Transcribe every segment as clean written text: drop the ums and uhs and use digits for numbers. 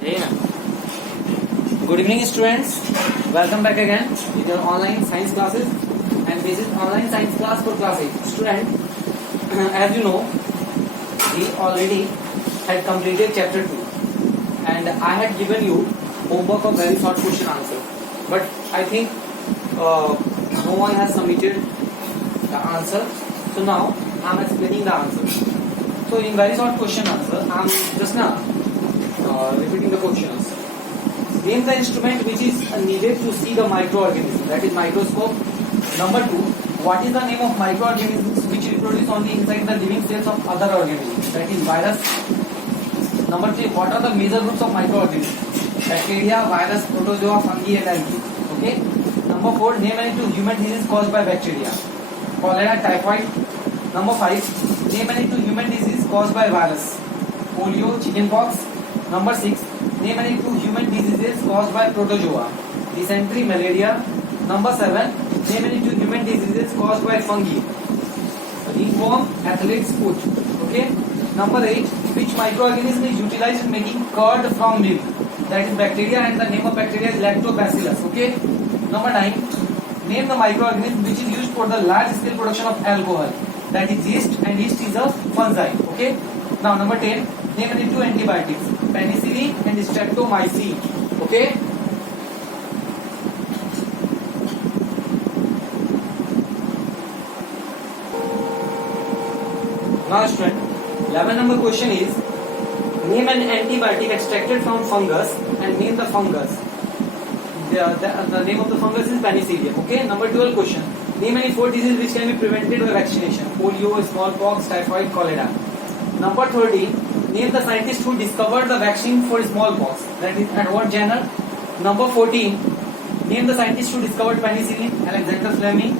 Good evening, students. Welcome back again with your online science classes, and this is online science class for class 8. Student, as you know, we already had completed chapter 2, and I had given you homework of very short question answer. But I think no one has submitted the answer, so now I am explaining the answer. So in very short question answer, I am just now repeating the questions. Name the instrument which is needed to see the microorganism, that is microscope. Number 2, what is the name of microorganisms which reproduce only inside the living cells of other organisms, that is virus. Number 3, what are the major groups of microorganisms? Bacteria, virus, protozoa, fungi and algae. Okay. Number 4, name any 2 human diseases caused by bacteria. Cholera, typhoid. Number 5, name any 2 human diseases caused by virus. Polio, chickenpox. Number 6, name any 2 human diseases caused by protozoa. Dysentery, malaria. Number 7, name any 2 human diseases caused by fungi. Ringworm, athlete's foot. Okay. Number 8, which microorganism is utilized in making curd from milk? That is bacteria, and the name of bacteria is lactobacillus. Okay. Number 9, name the microorganism which is used for the large scale production of alcohol. That is yeast, and yeast is a fungi. Okay. Now number 10, name any 2 antibiotics, penicillin and streptomycin. Okay. Now student, 11 number question is, name an antibiotic extracted from fungus and name the fungus. The name of the fungus is penicillium. Okay. Number 12 question, name any 4 diseases which can be prevented by vaccination. Polio, smallpox, typhoid, cholera. Number 13, name the scientist who discovered the vaccine for smallpox. That is Edward Jenner. Number 14, name the scientist who discovered penicillin. Alexander Fleming.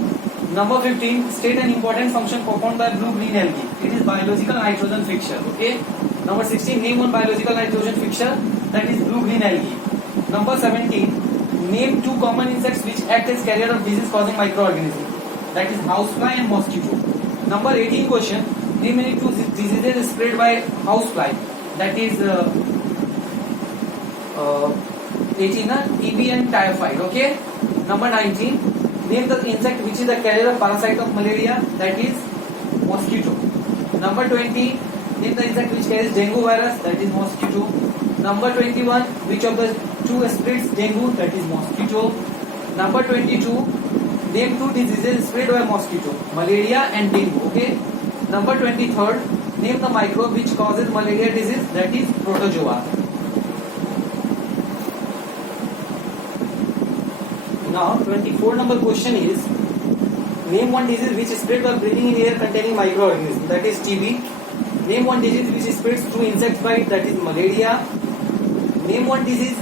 Number 15, state an important function performed by blue-green algae. It is biological nitrogen fixture. Okay. Number 16, name one biological nitrogen fixture. That is blue-green algae. Number 17, name 2 common insects which act as carrier of disease-causing microorganisms. That is housefly and mosquito. Number 18 question, name any 2 diseases spread by housefly. That is 18, TB and typhoid. Okay. Number 19, name the insect which is the carrier of parasite of malaria. That is mosquito. Number 20, name the insect which carries dengue virus. That is mosquito. Number 21, which of the 2 spreads dengue? That is mosquito. Number 22, name 2 diseases spread by mosquito, malaria and dengue. Okay. Number 23rd, name the microbe which causes malaria disease. That is protozoa. Now 24 number question is, name one disease which is spread by breathing in air containing microorganisms. That is TB. Name one disease which is spread through insect bite. That is malaria. Name one disease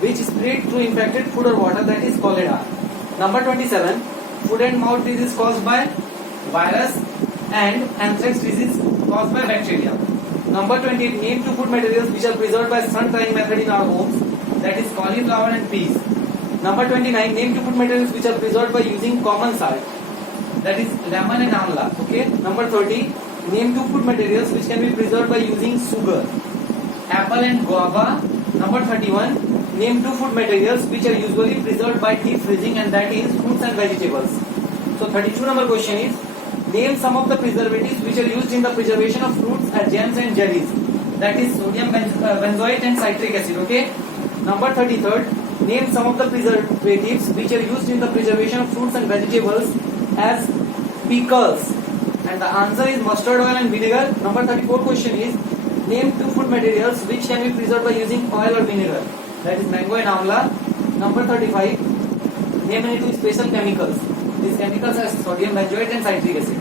which is spread through infected food or water. That is cholera. Number 27, foot and mouth disease caused by virus and anthrax disease caused by bacteria. Number 28, name 2 food materials which are preserved by sun drying method in our homes. That is cauliflower and peas. Number 29, name 2 food materials which are preserved by using common salt. That is lemon and amla. Okay. Number 30, name 2 food materials which can be preserved by using sugar. Apple and guava. Number 31, name 2 food materials which are usually preserved by deep freezing, and that is fruits and vegetables. So 32 number question is, name some of the preservatives which are used in the preservation of fruits as jams and jellies. That is sodium benzoate and citric acid. Okay. Number 33rd, name some of the preservatives which are used in the preservation of fruits and vegetables as pickles. And the answer is mustard oil and vinegar. Number 34 question is, name 2 food materials which can be preserved by using oil or vinegar. That is mango and amla. Number 35, name any 2 special chemicals. These chemicals are sodium benzoate and citric acid.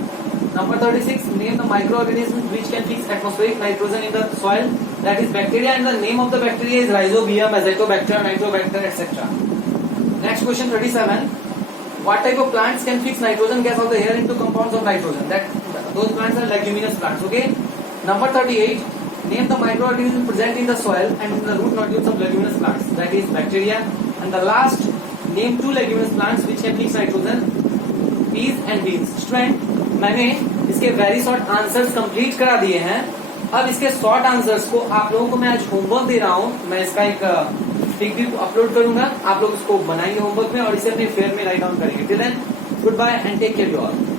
Number 36, name the microorganisms which can fix atmospheric nitrogen in the soil. That is bacteria, and the name of the bacteria is Rhizobium, Azotobacter, Nitrobacter, etc. Next question 37, what type of plants can fix nitrogen gas of the air into compounds of nitrogen? Those plants are leguminous plants. Okay. Number 38, name the microorganisms present in the soil and in the root nodules of leguminous plants. That is bacteria. And the last, name 2 leguminous plants which can fix nitrogen. Peas and beans. Student, मैंने इसके very short answers complete करा दिए हैं, अब इसके short answers को आप लोगों को मैं आज होमवर्क दे रहा हूँ, मैं इसका एक पिक भी अपलोड करूंगा, आप लोग उसको बनाएंगे होमवर्क में और इसे अपने फेयर में राइट डाउन करेंगे। Till then goodbye and take care you all.